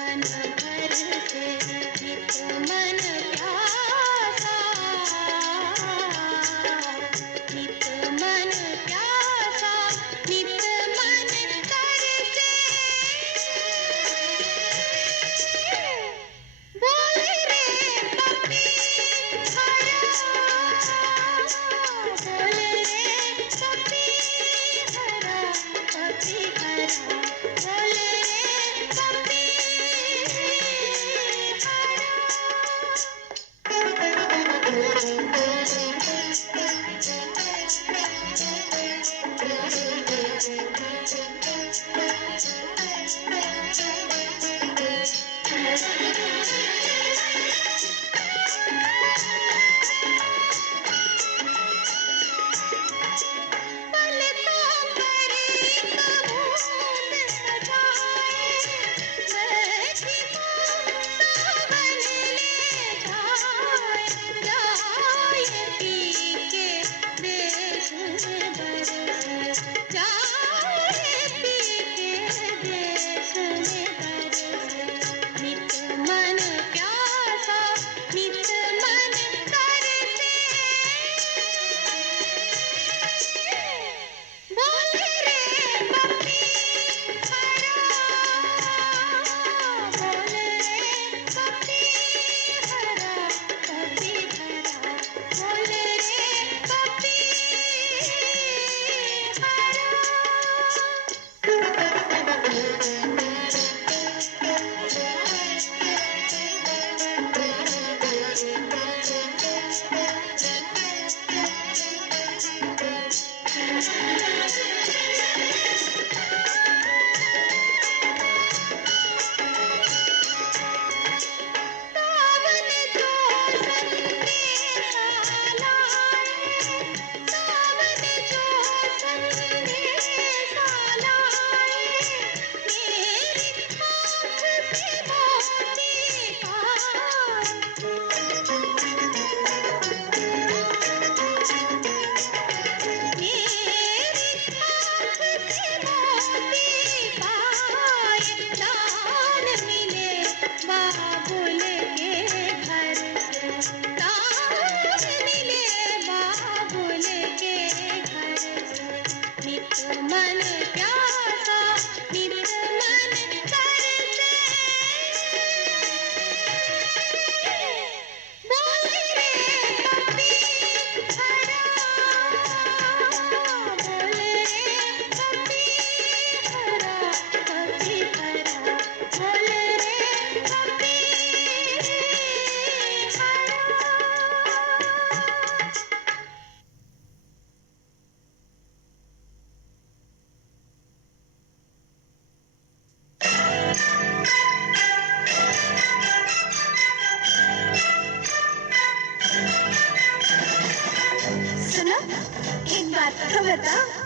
क्षण भर से नित मन प्यासा, नित मन प्यासा, नित मन तरसे। बोल रे पपी हरा, बोल रे पपी हरा, पपी हरा, बोल रे पपी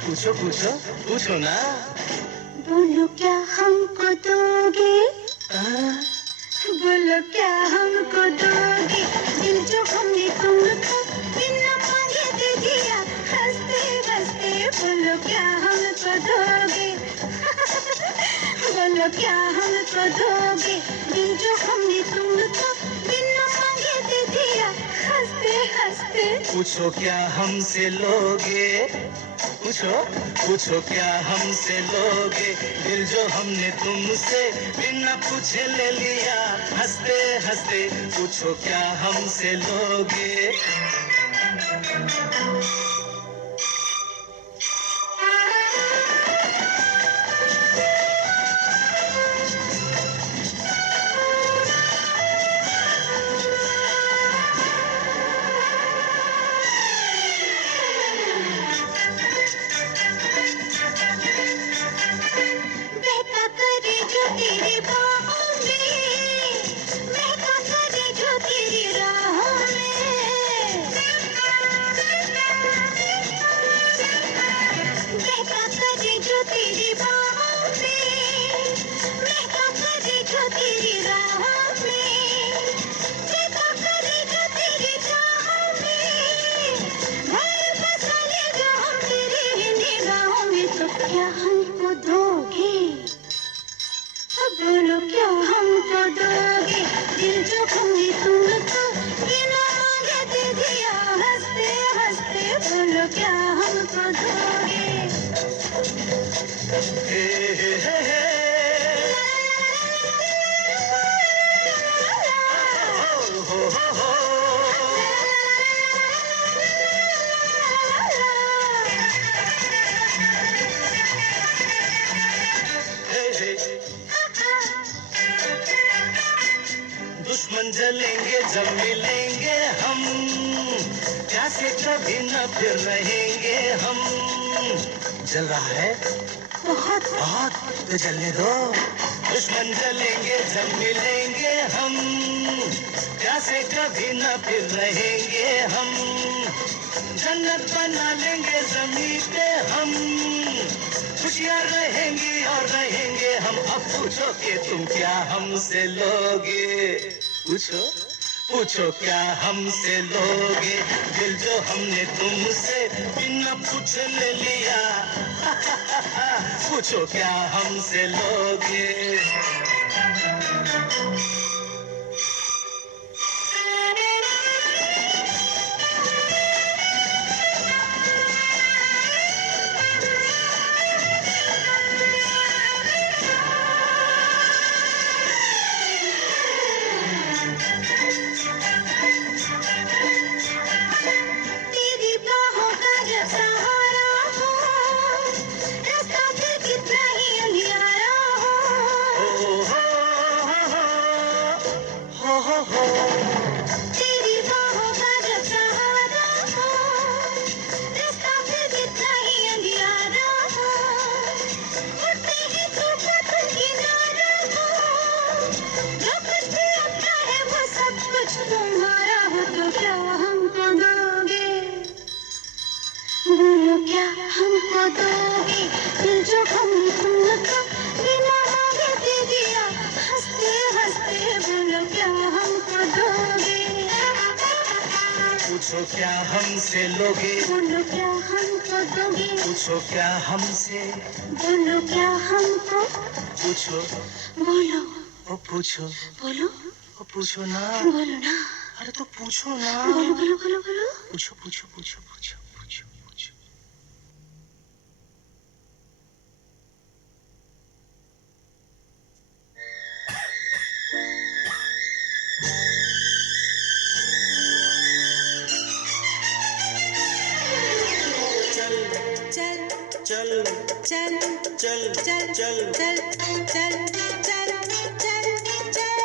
पूछो पूछो पूछो ना। बोलो क्या हमको दोगे, बोलो क्या हमको दोगे, दिल जो हमने तुमको बिना मांगे दे दिया, हंसते हंसते बोलो क्या हमको दोगे, बोलो क्या हमको दोगे, दिल जो हमने तुमको बिना मांगे दे दिया, हंसते हंसते। पूछो क्या हमसे लोगे, पूछो पूछो क्या हमसे लोगे, दिल जो हमने तुमसे बिना पूछे ले लिया, हंसते हंसते। पूछो क्या हमसे लोगे। तेरी बाहों में, महका करे जो तेरी राहों में, महका करे जो तेरी बाहों में, महका करे जो तेरी राहों में, महका करे जो तेरी चाहों में, घर बसा ले जो हम तेरी निगाहों में। तो क्या हमको दोगे, बोलो क्या हम हमको दोगे, दिल जो खोई तुमको बिना मांगे दे दिया, हंसते हंसते बोलो क्या हमको दोगे। हे हे हे हे हो हो हो हे हे दुश्मन जलेंगे जब मिलेंगे हम, प्यासे कभी न फिर रहेंगे हम। जल रहा है बहुत बहुत, तो जलने दो। दुश्मन जलेंगे जब मिलेंगे हम, प्यासे कभी न फिर रहेंगे हम। जन्नत बना लेंगे जमीन पे हम, खुशियाँ रहेंगी और रहेंगे हम। अब पूछो कि तुम क्या हमसे लोगे, पूछो पूछो क्या हमसे लोगे, दिल जो हमने तुमसे बिना पूछे ले लिया। पूछो क्या हमसे लोगे। तेरी बाहों का जब सहारा हो, रास्ता फिर कितना ही अंधियारा हो। हो तेरी बाहों का जब सहारा हो, रास्ता फिर कितना ही अंधियारा हो। उठते ही तूफान तुम किनारा हो, जो कुछ भी अपना है वो सब कुछ तुम्हारा हो। तो क्या हमको दोगे, बोलो क्या हमको दोगे, दिल जो हमने तुमको बिना मांगे दे दिया, हंसते हंसते बोलो क्या हमको दोगे। पूछो क्या हमसे लोगे, बोलो क्या हमको दोगे, पूछो क्या हमसे, बोलो क्या हमको, पूछो बोलो ओ पूछो बोलो ओ पूछो ना। बोलो ना, अरे तो पूछो ना। बोलो बोलो बोलो बोलो। पूछो पूछो पूछो पूछो पूछो पूछो। चल चल चल चल चल चल चल चल चल चल चल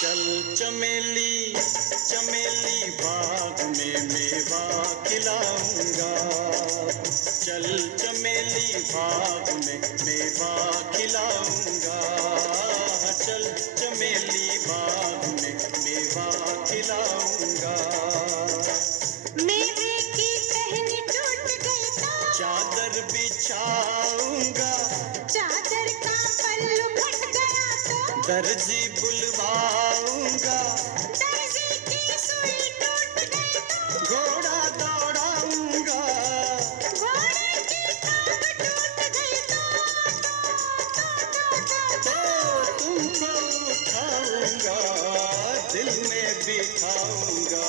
चल चमेली चमेली बाग में मेवा खिलाऊंगा। चल चमेली बाग में मेवा खिलाऊंगा। चल चमेली बाग में मेवा खिलाऊंगा। मेरे की टहनी टूट गई तो चादर बिछाऊंगा। चादर का पल्लू फट गया तो दर्जी बुलवाऊंगा। दर्जी की सुई टूट गई तो घोड़ा दौड़ाऊंगा। घोड़े की टांग टूट गई तो तुमको उठाऊंगा, दिल में बिठाऊंगा।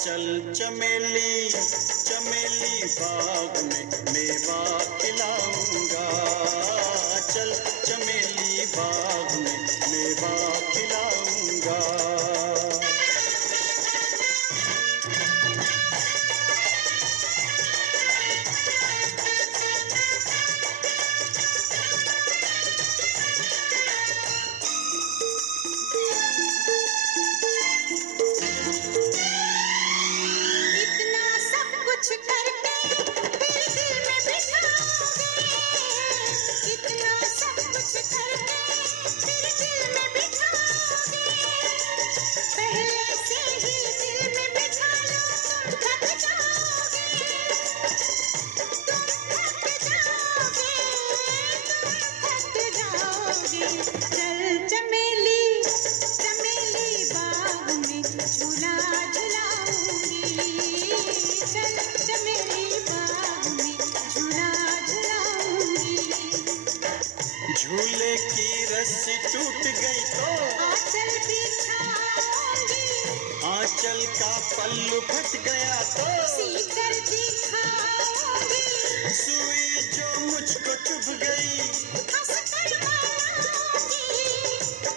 चल चमेली चमेली बाग में मेवा खिलाऊंगा। चल चमेली बाग में मेवा खिलाऊंगा। इतना सब कुछ करके फिर दिल में बिठाओगे, इतना सब टूट गई तो आंचल बिछाऊंगी, आंचल का पल्लू फट गया तो सीकर दिखाऊंगी, सुई जो मुझको चुभ गई हंसकर मनाऊंगी,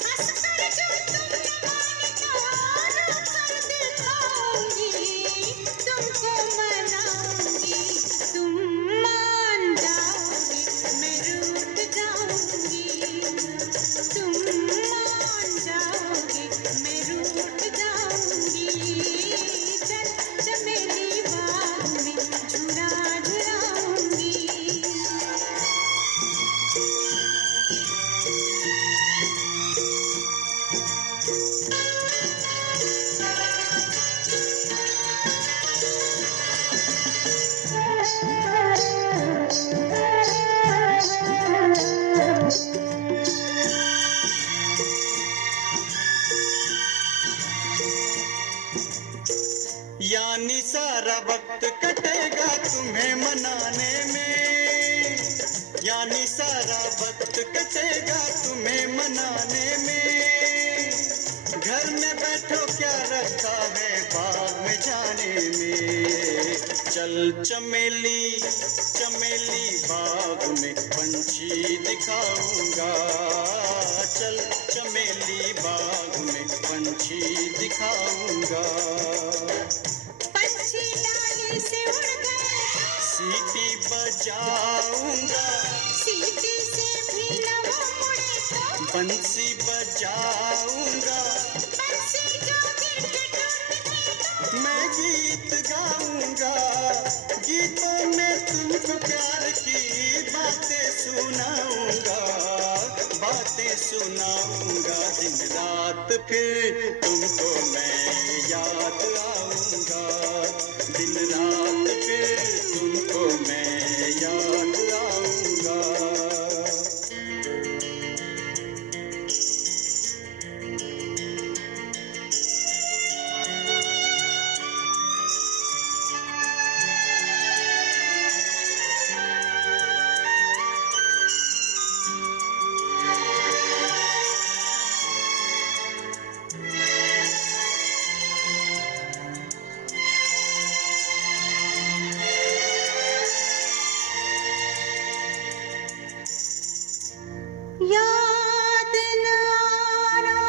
हंसकर जो तुम न माने तो रोकर दिखाऊंगी, तुमको मनाऊंगी, तुम मान जाओगे मैं रूठ जाऊंगी, तुम मान जाओगे मैं रूठ जाऊंगी, चल चमेली बाग में झूला झुलाऊंगी। यानी सारा वक्त कटेगा तुम्हें मनाने में, यानी सारा वक्त कटेगा तुम्हें मनाने में, घर में बैठो क्या रखा है बाग में जाने में, चल चमेली चमेली बाग में पंछी दिखाऊंगा, चल चमेली बाग में पंछी दिखाऊंगा, पंछी डाली से उड़ गए, सीटी बजाऊंगा, सीटी से भी न वो मुड़े तो, बंसी बजाऊंगा, बंसी जो गिर के टूट गई तो, मैं गीत गाऊंगा, गीतों में तुमको प्यार की बातें सुनाऊंगा, बातें सुनाऊंगा, दिन रात फिर तुमको मैं याद आऊंगा, दिन रात फिर तुमको मैं याद आऊंगा। याद न आना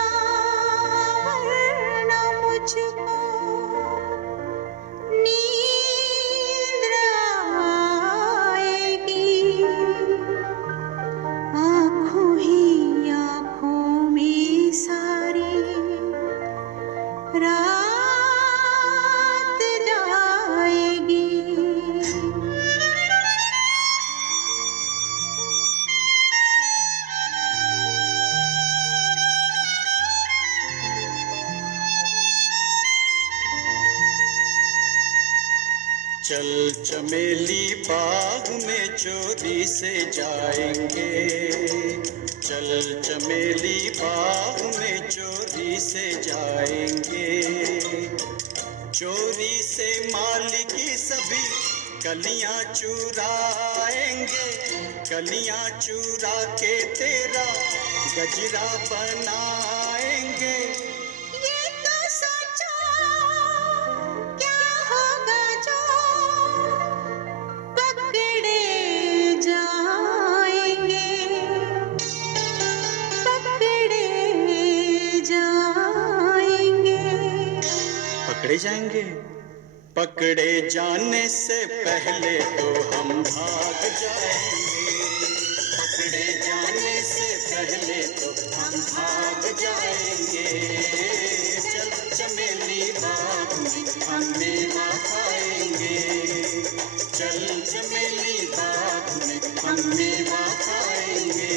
वरना मुझको नींद आएगी, आँखों ही आँखों में सारी रात जाएगी। चल चमेली बाग में चोरी से जाएंगे, चल चमेली बाग में चोरी से जाएंगे, चोरी से माली की सभी कलियां चुराएंगे, कलियां चुरा के तेरा गजरा बनाएंगे, ये तो सोचो क्या होगा जो पकड़े जाएंगे, पकड़े जाएंगे। पकड़े जाएंगे, पकड़े जाने से पहले तो हम भाग जाएंगे, पकड़े जाने से पहले तो हम भाग जाएंगे, चल चमेली बाग में हम मेवा खाएंगे, चल चमेली बाग में हम मेवा खाएंगे।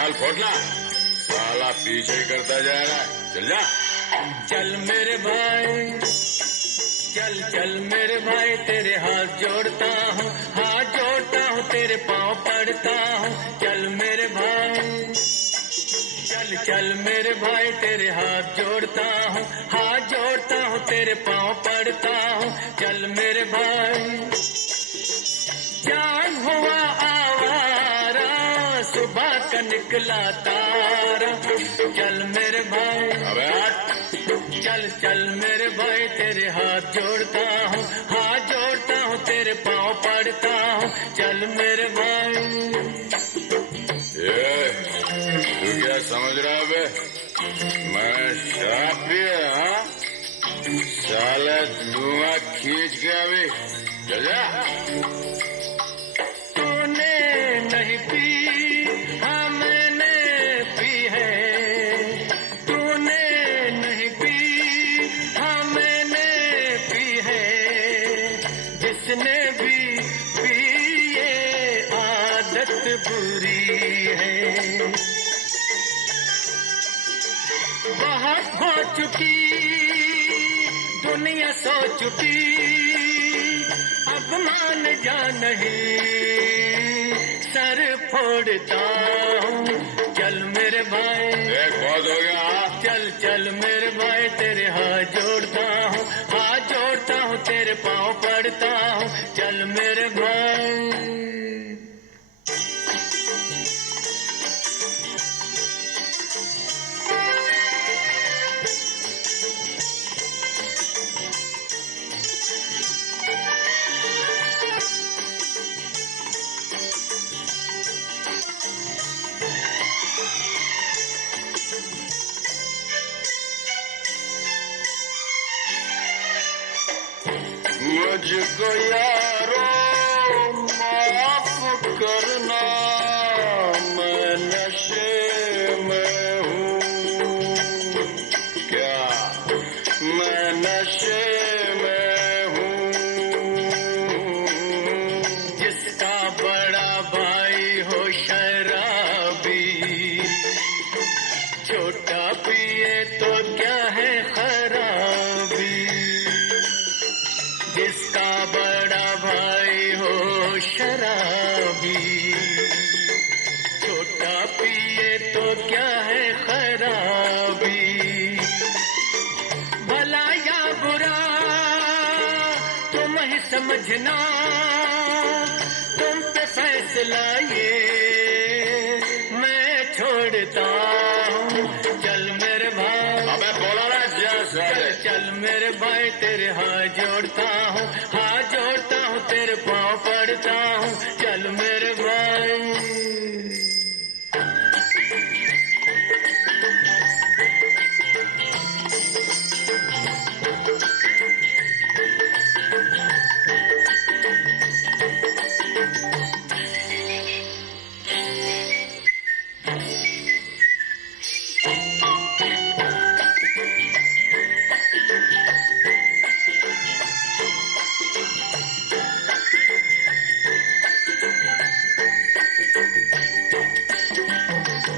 गाल फोड़ना, साला पीछे ही करता जाएगा। चल जा। चल मेरे भाई, चल चल मेरे भाई, तेरे हाथ जोड़ता हूँ, हाथ जोड़ता हूँ, तेरे पाँव पड़ता हूँ। चल मेरे भाई, चल चल मेरे भाई, तेरे हाथ जोड़ता हूँ, हाथ जोड़ता हूँ, तेरे पाँव पड़ता हूँ। चल मेरे भाई, जान हुआ आवारा, सुबह का निकला तारा। चल मेरे भाई, अबे हट। चल चल मेरे भाई, तेरे हाथ जोड़ता हूँ, हाथ जोड़ता हूँ, तेरे पाँव पड़ता हूँ। चल मेरे भाई। ये तू क्या समझ रहा है बे? मैं शराब पिया, हाँ? साला धुआं खींच के अभी चल जा। तूने नहीं पी, हाँ मैंने पी है। तूने नहीं पी, हाँ मैंने पी है। जिसने भी पी ये आदत बुरी है। बहुत हो चुकी दुनिया, सो चुकी, अब मान जा नहीं, सर फोड़ता हूँ। चल मेरे भाई, देख बहुत हो गया, हाँ? चल चल मेरे भाई, तेरे हाथ जोड़ता हूँ, हाथ जोड़ता हूँ, तेरे पाँव पड़ता हूँ। चल मेरे भाई। मुझको यारो माफ करना, मैं नशे में हूँ। क्या मैं नशे में हूँ? जिसका बड़ा भाई हो शराबी, छोटा पिए तो क्या है खराबी। जिसका बड़ा भाई हो शराबी, छोटा पिए तो क्या है खराबी। भला या बुरा तुम ही समझना, तुम पे फैसला ये मैं छोड़ता हूँ। चल मेरे भाई, अबे बोला ना चल चल मेरे भाई, तेरे हाथ जोड़ता हूँ, हाथ जोड़ता हूँ, तेरे पाँव पड़ता हूँ। चल मेरे भाई।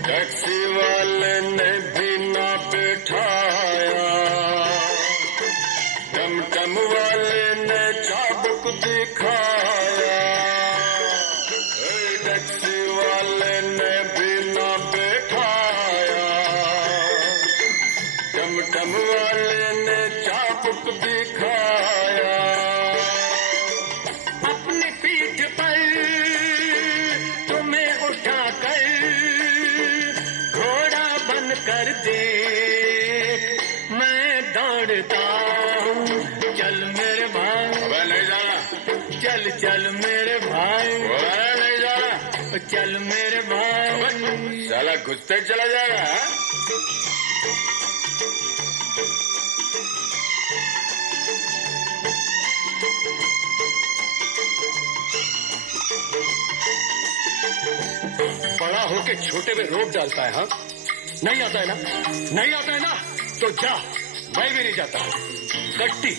टैक्सी वाले ने भी ना बैठाया, टमटम वाले ने चाबुक दिखाया। टैक्सी वाले ने भी ना बैठाया, टमटम वाले ने चाबुक दिखाया। अपनी पीठ पर तुम्हें उठाकर घोड़ा बन कर दे, मैं दौड़ता हूँ। चल मेरे भाई, अबे नहीं जाना। चल चल मेरे भाई, बोला ना नहीं जाना। चल मेरे भाई। साला घुसते चला जाएगा, हाँ? बड़ा होके छोटे में रोक डालता है, हाँ? नहीं आता है ना, नहीं आता है ना, तो जा, मैं भी नहीं जाता। कट्टी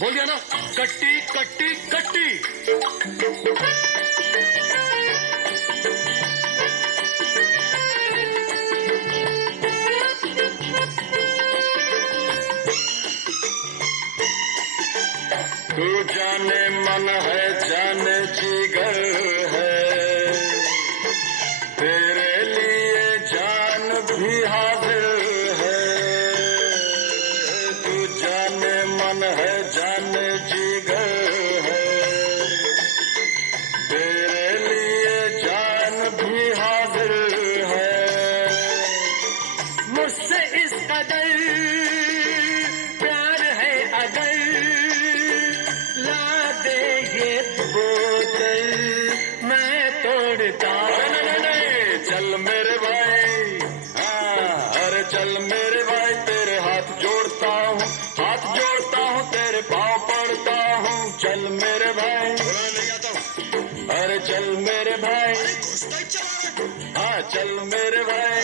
बोल दिया ना, कट्टी कट्टी कट्टी। मन है जाने जिगर है, तेरे लिए जान भी हाजिर है। तू जाने मन है जाने जिगर है, तेरे लिए जान भी हाजिर है। मुझसे इस कदर प्यार है अगर, ला दे ये बोतल मैं तोड़ता। नहीं, चल मेरे भाई, हाँ अरे चल मेरे भाई, तेरे हाथ जोड़ता हूँ, तेरे पाँव पड़ता हूँ। चल मेरे भाई, नहीं आता हूँ। अरे चल मेरे भाई, हाँ चल मेरे भाई,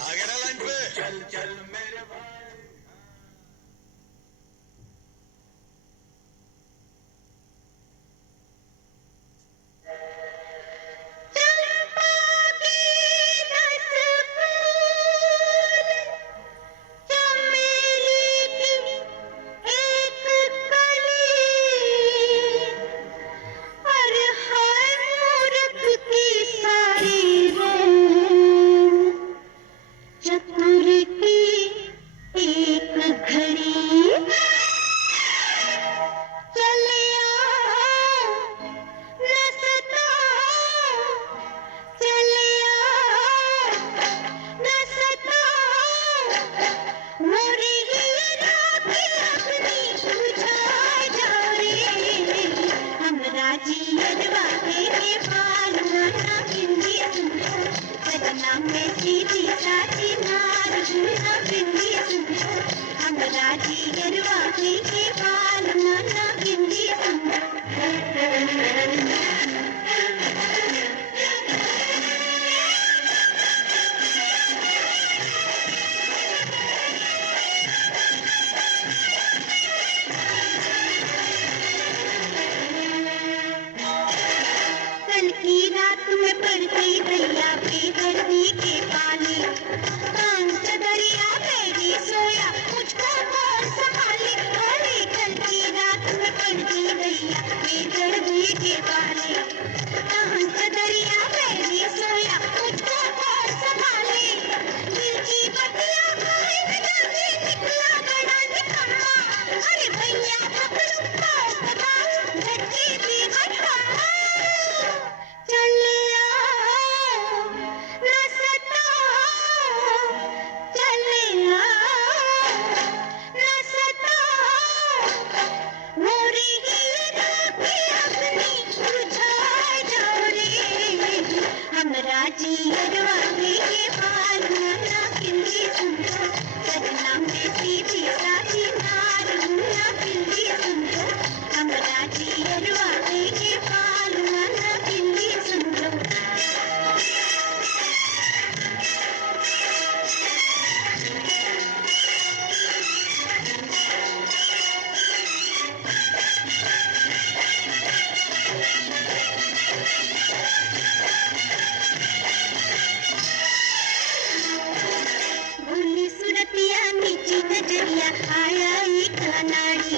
आगे ना लाइन पे, चल चल मेरे भाई। चतुर की एक घड़ी चलिया न सताओ, चलिया न सताओ, मोरी हीरा की अपनी बुझाए जाओ रे। हमरा जियरवा के पाल ना बिंदी सुंदर, सजना में सीधी साची नार ना बिंदी सुंदर। हमरा जियरवा के पाल ना बिंदी सुंदर। कल की रात में पड़ गई दैया बेदर्दी के पानी, कांच दरिया मेरी सोया मुझको कौन संभाले। अरे कल की रात में पड़ गई दैया बेदर्दी के पानी, कांच दरिया मेरी सोया मुझको कौन संभाले। दिल की बतिया कोई न जाने निकला बड़ा निकम्मा। अरे भैया पकड़ो पाँव बताओ झटके दी हटवा। चलिया न सताओ, चलिया न सताओ, मोरी हीरा की अपनी बुझाए जाओ रे। हमरा जियरवा के पाल ना बिंदी सुंदर, सजना में सीधी साची नार ना बिंदी सुंदर। हमरा जियरवा के पाल ना बिंदी सुंदर। भोली सूरतिया नीची नजरिया आया एक अनाड़ी,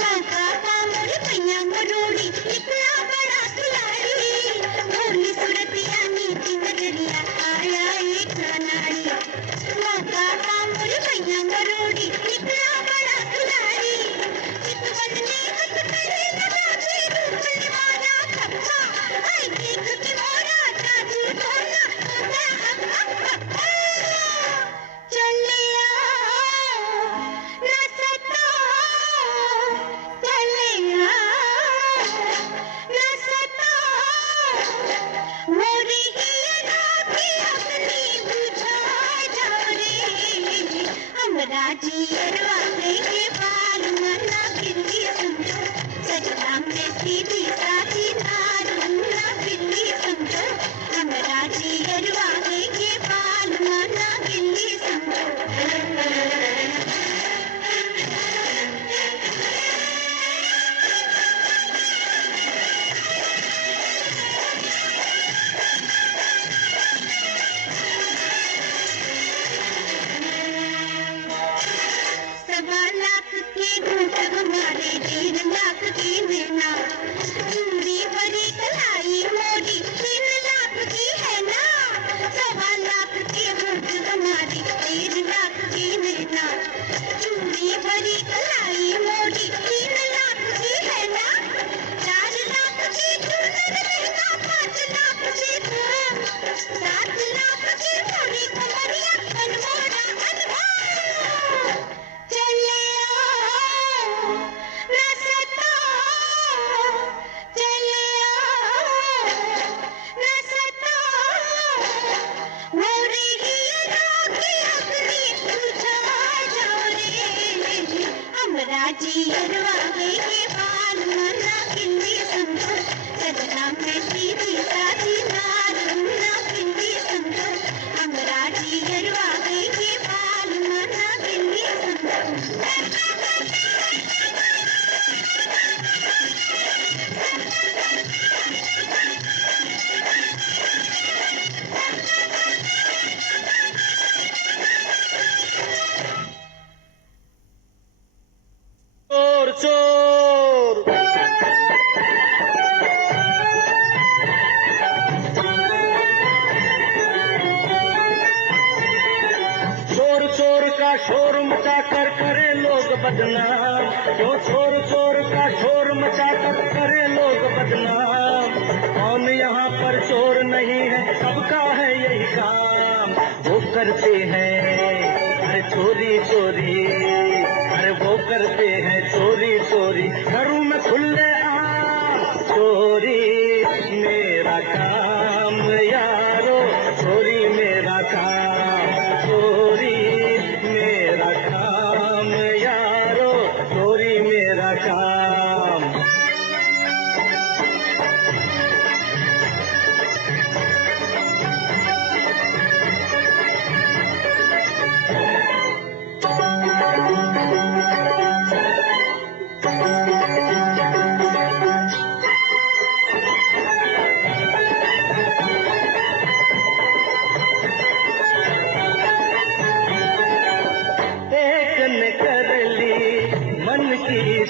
मौका पामुर पैया मरोड़ी निकला बड़ा खिलाड़ी। भोली सूरतिया नीची नजरिया आया एक अनाड़ी, मौका पामुर पैया मरोड़ी निकला बड़ा खिलाड़ी। चितवन ने हंस कर लगा के रूप ने मारा थप्पा, हाय देख के मोरा जादू टोना होता हक्का। चलिया न सताओ, चलिया न सताओ, मोरी हीरा की अपनी बुझाए जाओ रे। हमरा जियरवा के पाल ना बिंदी सुंदर, सजना में सीधी साची नार ना बिंदी सुंदर। हमरा जियरवा के पाल ना बिंदी सुंदर। बदनाम, क्यों चोर चोर का शोर मचाकर करे लोग बदनाम। कौन यहाँ पर चोर नहीं है, सबका है यही काम। वो करते हैं अरे चोरी चोरी, अरे वो करते हैं चोरी चोरी, घरों में खुले आम। चोरी मेरा काम यारो, चोरी मेरा काम, चोरी मेरा काम यारो, चोरी मेरा काम।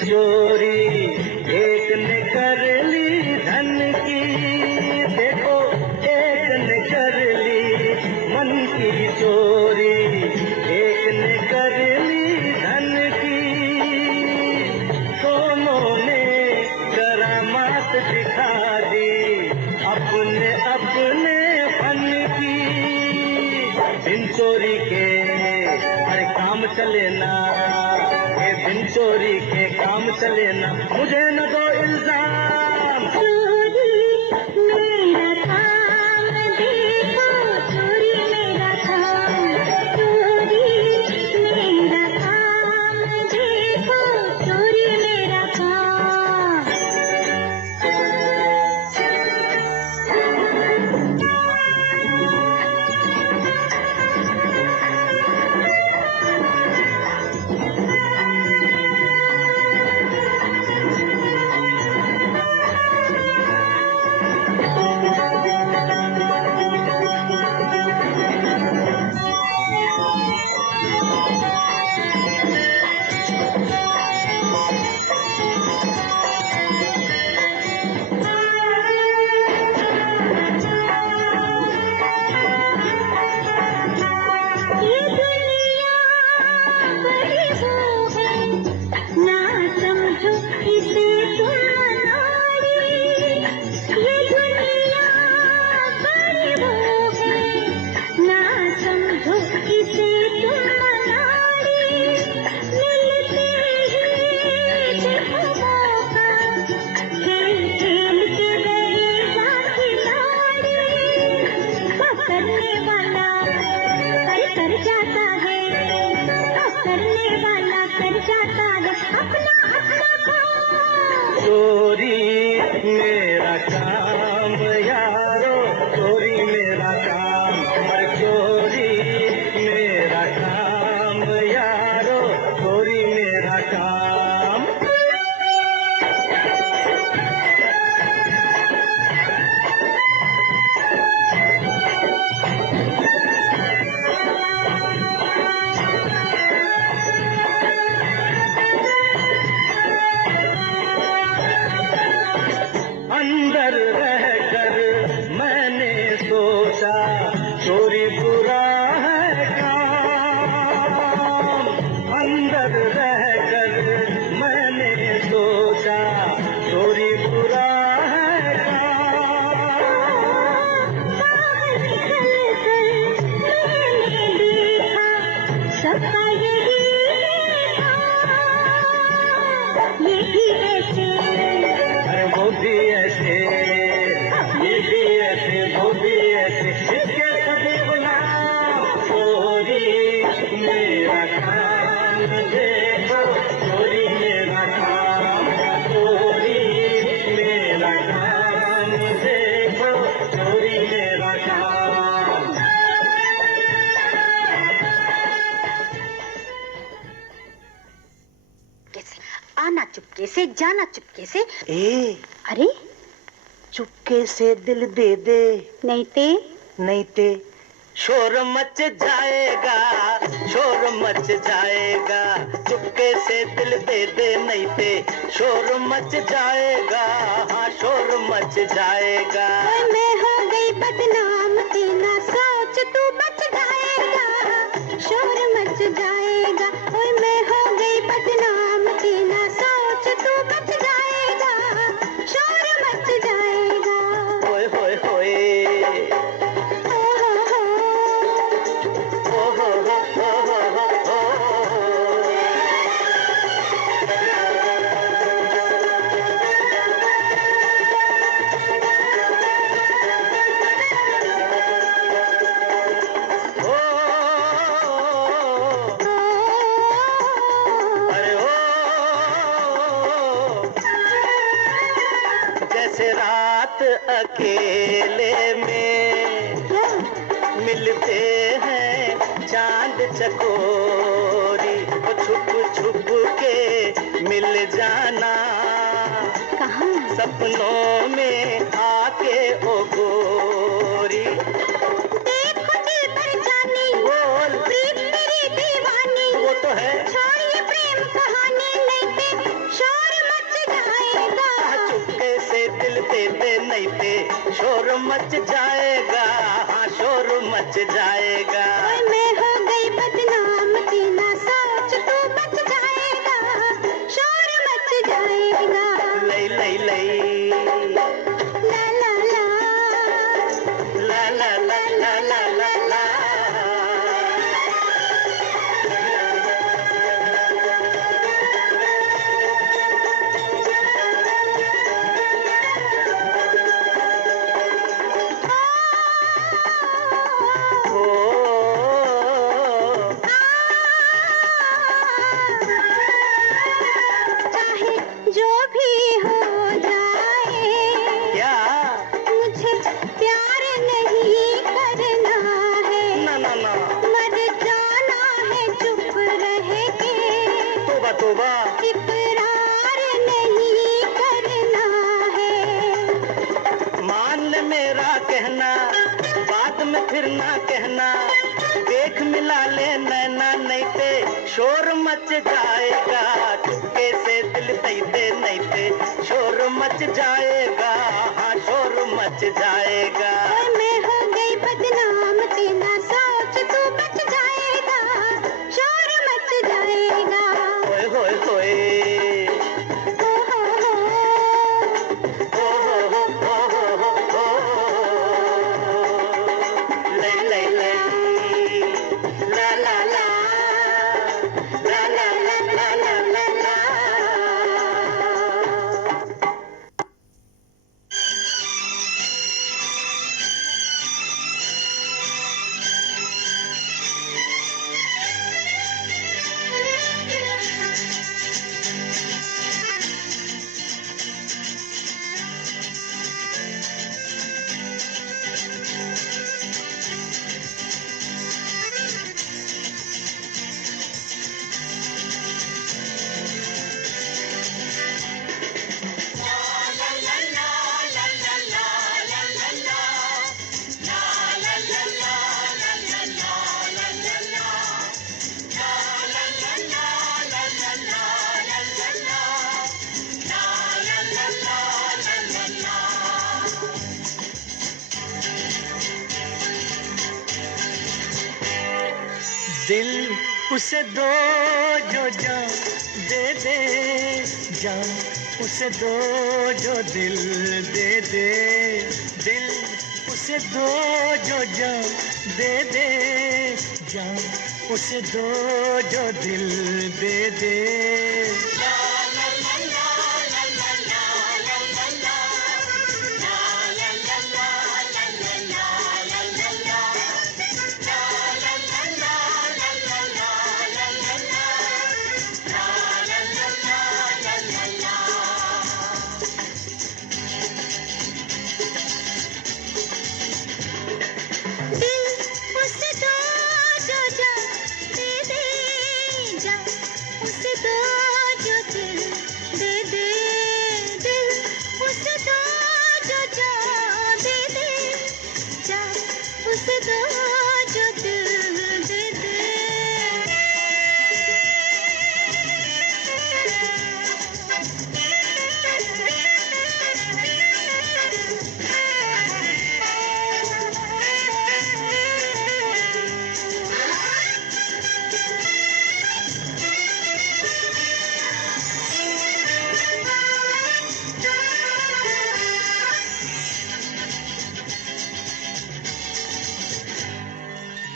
चोरी एक ने कर ली धन की, देखो एक ने कर ली मन की चोरी, एक ने कर ली धन की। दोनों ने करामात दिखा दी अपने अपने फन की। बिन चोरी के अरे काम चले ना, बिन चोरी के काम चले ना, मुझे न दो इल्जाम। चोरी मेरा काम देखो, चोरी मेरा काम, चोरी मेरा काम देखो, चोरी मेरा काम। चोरी मेरा काम यारो, चोरी मेरा काम, अरे चोरी मेरा काम यारो, चोरी मेरा काम। अंदर रहकर मैंने सोचा चोरी बुरा है काम। अंदर रहकर मैंने सोचा चोरी बुरा है काम। सबका यही ये भी ऐसे, अरे वो भी ऐसे, ये भी ऐसे, वो भी ऐसे, इसके सभी गुलाम। चोरी मेरा काम देखो, चोरी मेरा काम, चोरी मेरा काम देखो, चोरी मेरा काम। आना चुपके से, जाना चुपके से। ए अरे चुपके से दिल दे दे, नहीं ते नहीं ते शोर मच जाएगा, शोर मच जाएगा। चुपके से दिल दे दे, नहीं ते शोर मच जाएगा, हाँ शोर मच जाएगा। ओए मैं हो गई बदनाम, तेना सोच तू बच जाएगा, शोर मच जाएगा। ओए मैं हो गई बदनाम, जैसे रात अकेले में मिलते हैं चांद चकोरी, वो छुप छुप के मिल जाना कहाँ? सपनों में आके ओ गोरी। देखो दिल पर जानी, बोल प्रीत मेरी दीवानी, वो तो है। छोड़िए प्रेम कहानी, नहीं पे शोर मच जाएगा। चुपके से दिल देते नहीं पे शोर मच जाएगा, हाँ शोर मच जाएगा। ओए मैं हो गई बदनाम, तीना सोच तू बच जाएगा, शोर मच जाएगा। लई लई लई ला ला ला ला ला ला ला ला ला ला। चाहे जो भी हो जाए, क्या? मुझे प्यार नहीं करना है, ना ना ना, मर जाना है चुप रह के, तोबा तोबा। इकरार नहीं करना है। मान ले मेरा कहना, बाद में फिर ना कहना, देख मिला ले नैना, नहीं ते शोर मच जाएगा। चुपके से दिल देते नहीं ते शोर मच जाएगा, हाँ शोर मच जाएगा। ओए मैं हो गई बदनाम, तेना सोच तू बच जाएगा, शोर मच जाएगा। होए होए होए ओ हो ओ हो हो हो हो हो। लई लई लई ला ला ला ला ला ला ला ला ला ला। दिल उसे दो जो जान दे दे, जान उसे दो जो दिल दे दे, दिल उसे दो जो जान दे दे, जान उसे दो जो दिल दे दे। दिल उसे दो जो जान दे दे, जान उसे दो जो दिल दे दे, दिल उसे दो जो जान दे दे, जान उसे दो जो दिल दे दे।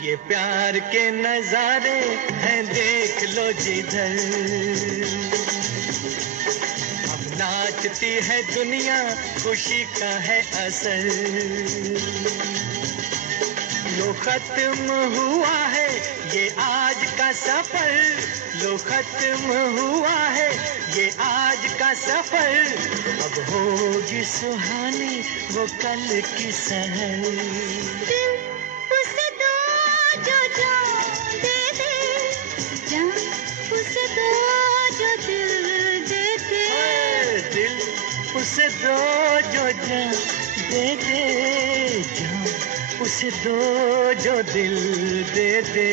ये प्यार के नजारे हैं देख लो जिधर, अब नाचती है दुनिया खुशी का है असर। लो खत्म हुआ है ये आज का सफर, लो खत्म हुआ है ये आज का सफर, अब होगी सुहानी वो कल की सहर। दिल उसे दो जो जान दे दे, जान उसे दो जो दिल दे दे, दिल उसे दो जो जान दे दे, जान उसे दो जो दिल दे दे।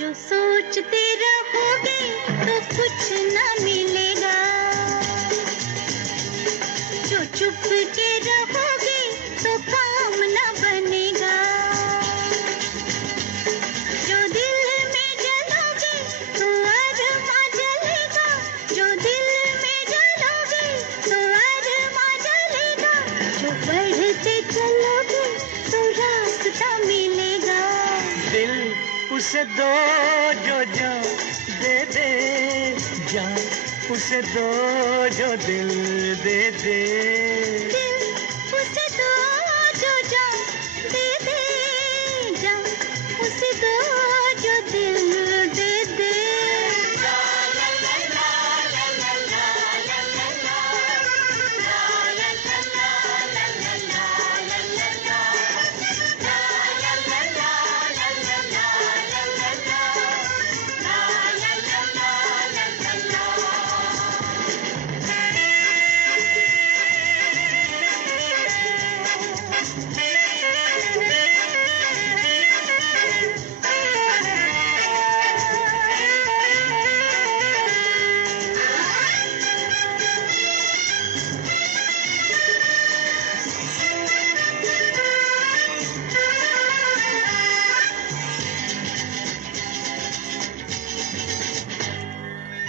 जो सोचते रहोगे तो कुछ न मिलेगा, जो चुप के रहोगे तो काम न बनेगा, जो दिल में जलोगे तो अरमा जलेगा, जो दिल में जलोगे तो अरमा जलेगा, जो बढ़ते चलोगे तो रास्ता मिलेगा। दिल उसे दो जो जान दे दे, जान उसे दो जो दिल दे दे। दिल उसे दो जो जान दे दे, जान उसे दो जो दिल दे दे।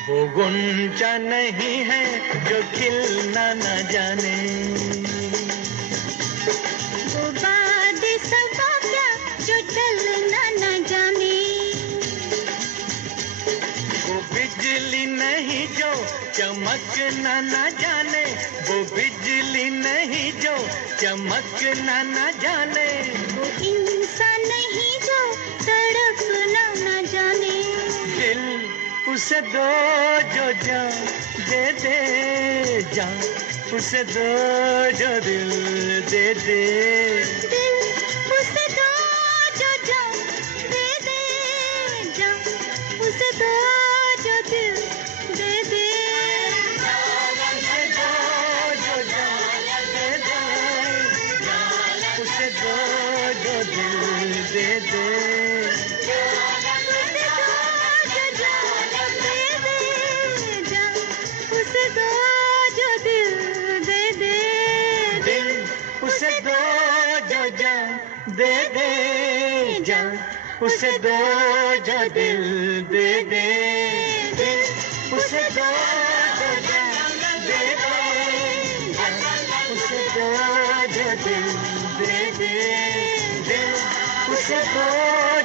वो गुंजा नहीं है जो खिलना न जाने, वो बात सबा क्या जो चलना न जाने, वो बिजली नहीं जो चमकना न जाने, वो बिजली नहीं जो चमकना न जाने, वो इंसान नहीं जो तड़पना न जाने। दिल उसे दो जो जान दे दे, जान उसे दो जो दिल दे दे। दिल उसे दो जो जान दे दे, जान उसे दो जो दिल दे दे। उसे दो जो दिल दे दे, उसे दो जो दिल दे दे। दिल उसे दो जो जान दे दे, जान उसे दो जो दिल दे दे। दिल उसे दो जो जान दे दे, जान उसे दो जो दिल दे दे। दिल उसे दो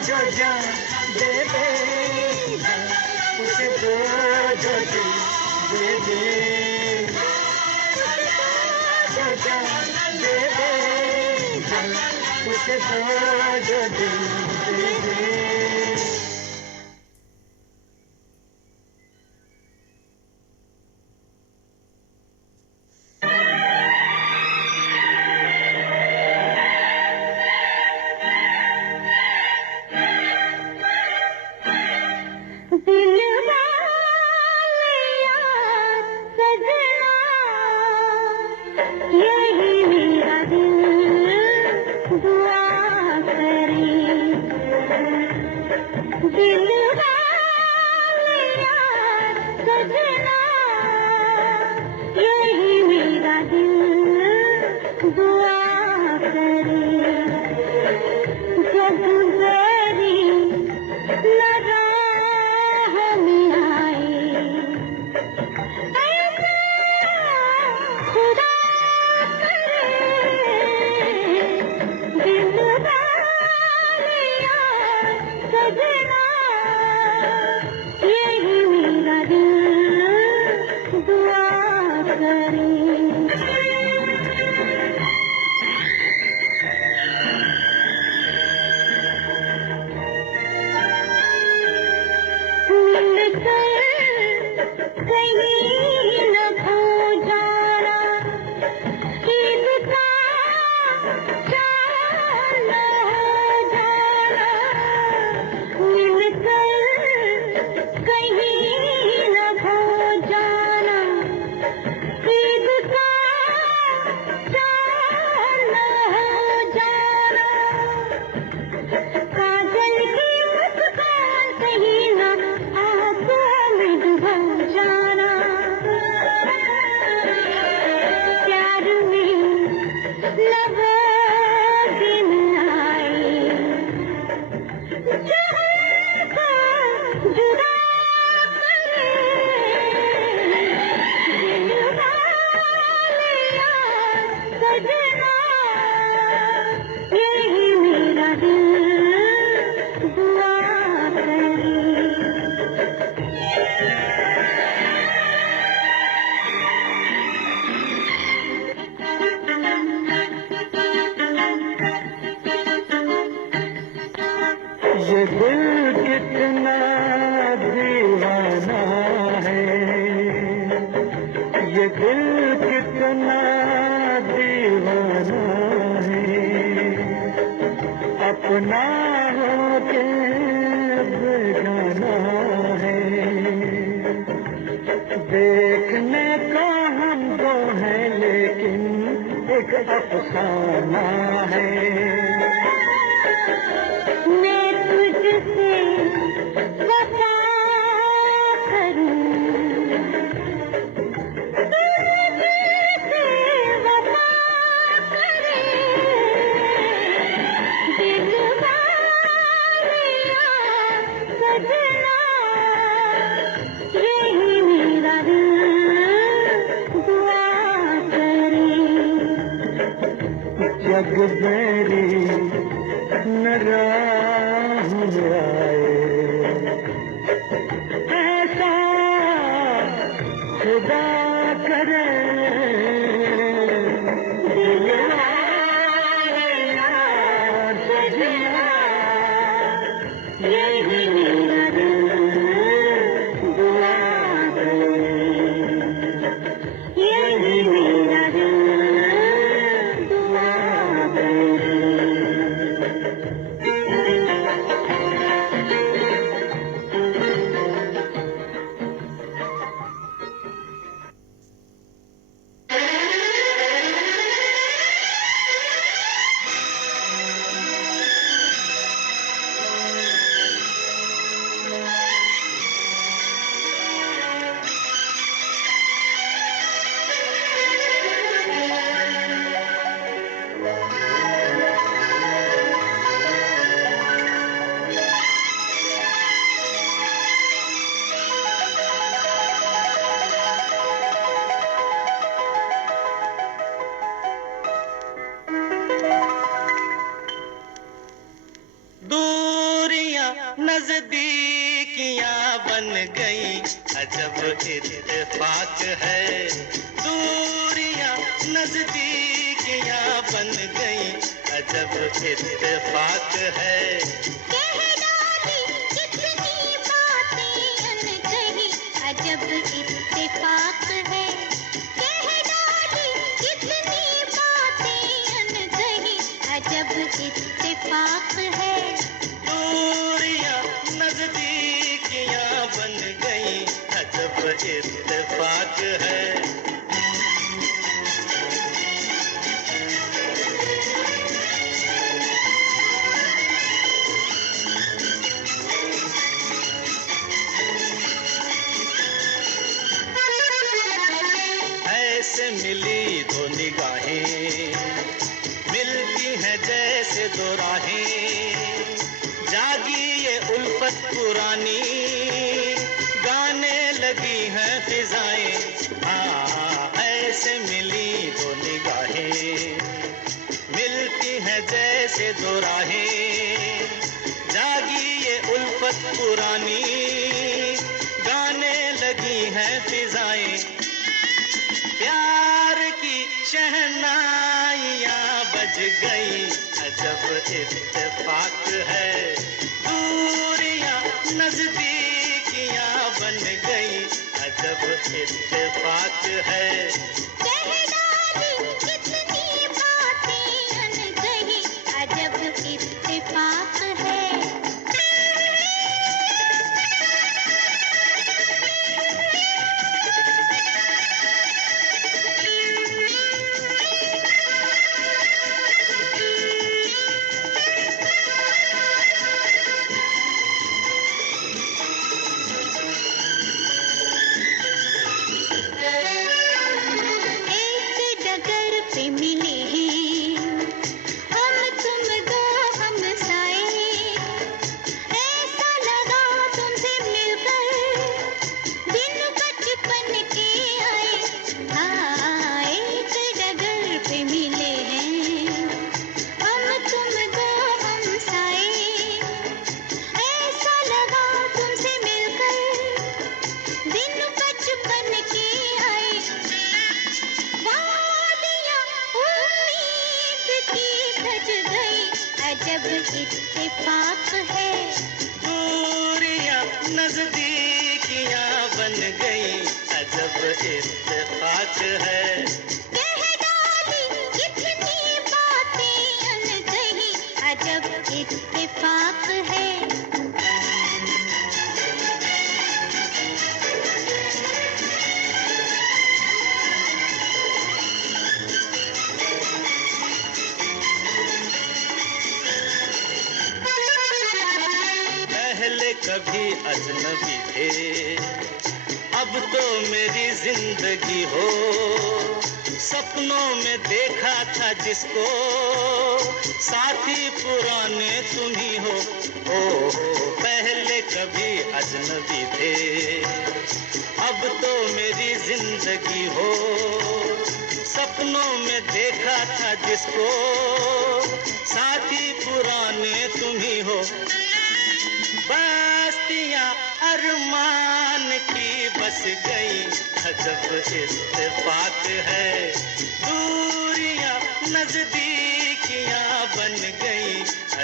जो जान दे दे, जान उसे दो जो दिल दे दे। जो जान दे दे, जान उसे दो जो दिल दे दे। दिल वाले यार सजन कहीं न खो जाना, ईद का चांद हो जाना, मिलकर कहीं न खो जाना, ईद का चांद हो जाना, काजल की मुस्कान कहीं न आंखों में डूबा जाना, प्यार में न वो दिन आए जो हमको जुदा करे, दिलवाले यार सजना, यही मेरा दिल दुआ करे। ये दिल कितना दीवाना है, ये दिल कितना दीवाना है, अपना हो के बेगाना है, देखने को हम दो हैं लेकिन एक अफसाना है। मैं तुझसे वफा करूं, तू मुझसे वफा करे, दिलवाले यार सजना, यही मेरा दिल दुआ करे। जग मेरी नगाह में आए, ऐसा खुदा करे, दिलवाले यार सजना, यही मेरा दिल दुआ करे, यही मेरा दिल दुआ करे। दूरियां नजदीकियां बन गई, अजब इत्तेफाक है। दूरियां नजदीकियां बन गई, अजब इत्तेफाक है। कह डाली कितनी बातें अनकही, अजब इत्तेफाक है। कह डाली कितनी बातें अनकही, अजब इत्तेफाक है। दूरियां नजदीकियां बन गई, अजब इत्तेफाक है। ऐसे मिली दो निगाहें, मिलती हैं जैसे दो राहें, जागी ये उल्फत पुरानी, गाने लगी हैं फिजाएं। हाँ, ऐसे मिली दो निगाहें, मिलती हैं जैसे दो राहें, जागी ये उल्फत पुरानी, गाने लगी हैं फिजाएं। प्यार की शहनाइयाँ बज गई, अजब इत्तेफाक है। दूरियां नजदीकियां बन गई, अजब इत्तेफाक है। कह डाली कितनी बातें अनकही, अजब इत्तेफाक है। एक डगर पे मिले हम तुम दो हमसाए, ऐसा लगा तुमसे मिलकर दिन बचपन के आए। हाँ, एक डगर पे मिले हैं हम तुम दो हमसाए, ऐसा लगा तुमसे मिलकर दिन बचपन के आए। वादियाँ उम्मीद की सज गई, अजब इत्तेफाक है। दूरियां नजदीकियां बन गई, अजब इत्तेफाक है। कह डाली कितनी बातें अनकही, अजब इत्तेफाक है। पहले कभी अजनबी थे, अब तो मेरी जिंदगी हो। सपनों में देखा था जिसको, साथी पुराने तुम ही हो। ओ पहले कभी अजनबी थे, अब तो मेरी जिंदगी हो। सपनों में देखा था जिसको, साथी पुराने तुम ही हो। बस्तियां अरमान की बस गई, अजब इत्तेफाक है। दूरियां नजदीकियां बन गई,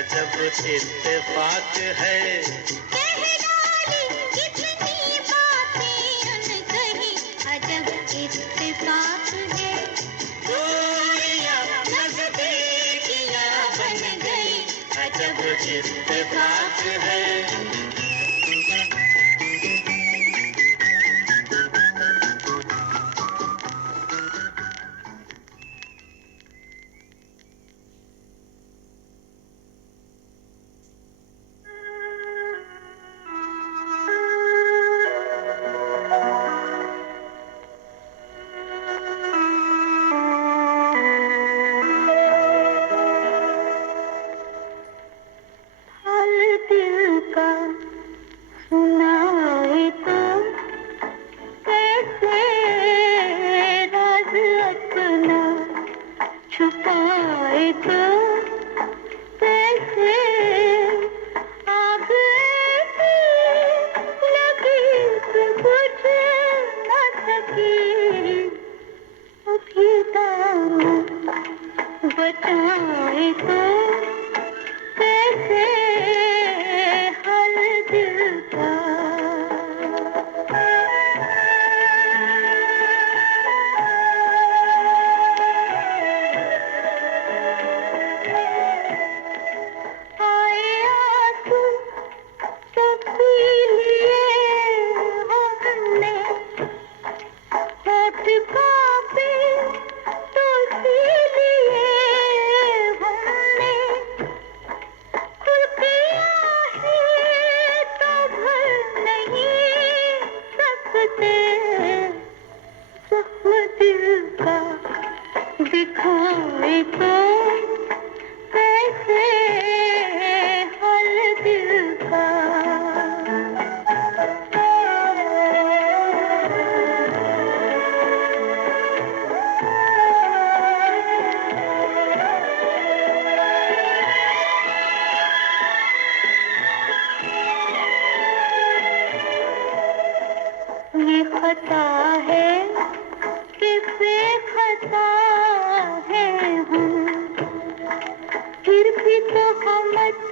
अजब इत्तेफाक है। कह डाली कितनी बातें अनकही, अजब इत्तेफाक है। दूरियां नजदीकियां बन गई, अजब इत्तेफाक है। हाल दिल का सुनाए तो कैसे, राज अपना छुपाए तो कैसे, आग ऐसी लगी कि बुझ न सकी, अभी दामन बचाए तो कैसे, हाल दिल का। आए आंसू तो पी लिए हमने, होठ कांपे तो सी लिए हमने, खुल के आहे तो भर नहीं सकते, जख्म दिल का दिखाए तो कैसे, हाल दिल का। ये खता है कि बेखता है हम, फिर भी तो हमत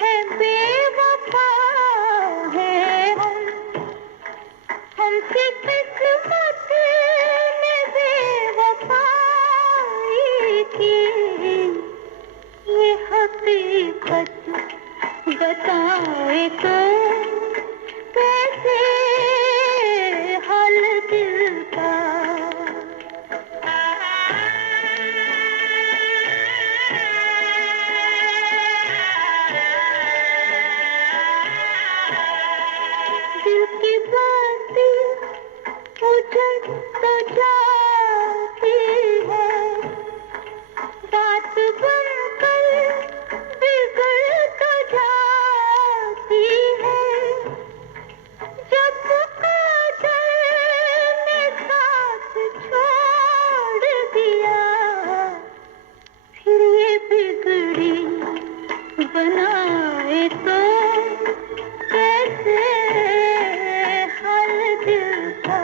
है, बेवफा है हम जिनकी किस्मत में बेवफाई की ये हकीकत बताए तो कैसे हाल दिल का। दिल की बातें उजड़ तो जाती है, बात बनकर बिगड़ तो जाती है। जब काजल ने साथ छोड़ दिया, फिर ये बिगड़ी बनाए तो कैसे हाल दिल का।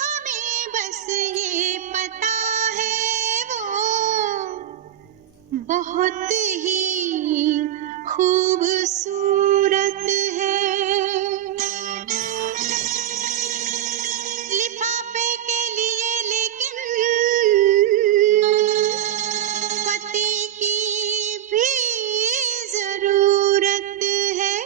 हमें बस ये पता है वो बहुत ही खूबसूरत है। लिफाफे के लिए लेकिन पति की भी जरूरत है।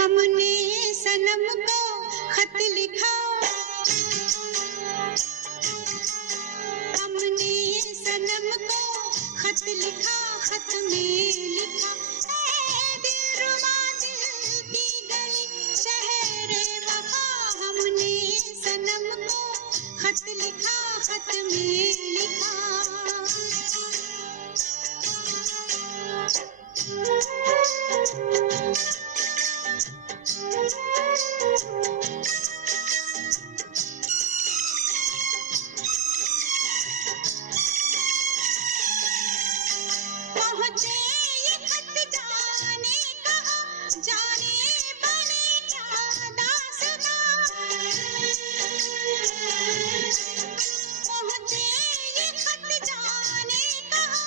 हमने सनम को खत लिखा, हमने सनम को खत लिखा, खत में लिखा ऐ दिलरुबा दिल की गली शहरे वफा। हमने सनम को खत लिखा, खत में लिखा। पहुंचे ये खत जाने कहाँ, जाने बने क्या दास्तां। पहुंचे ये खत जाने कहाँ,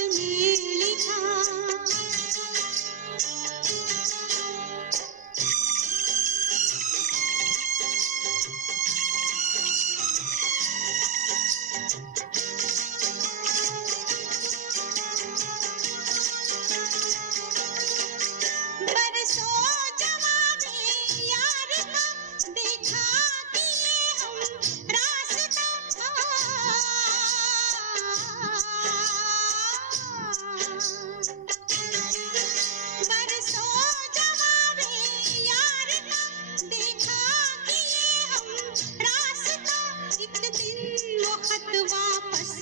में लिखा। बरसों जवानी यार का देखा कि ये हम रास्ता था। बरसों जवानी यार का देखा कि ये हम रास्ता। एक दिन वो खत वापस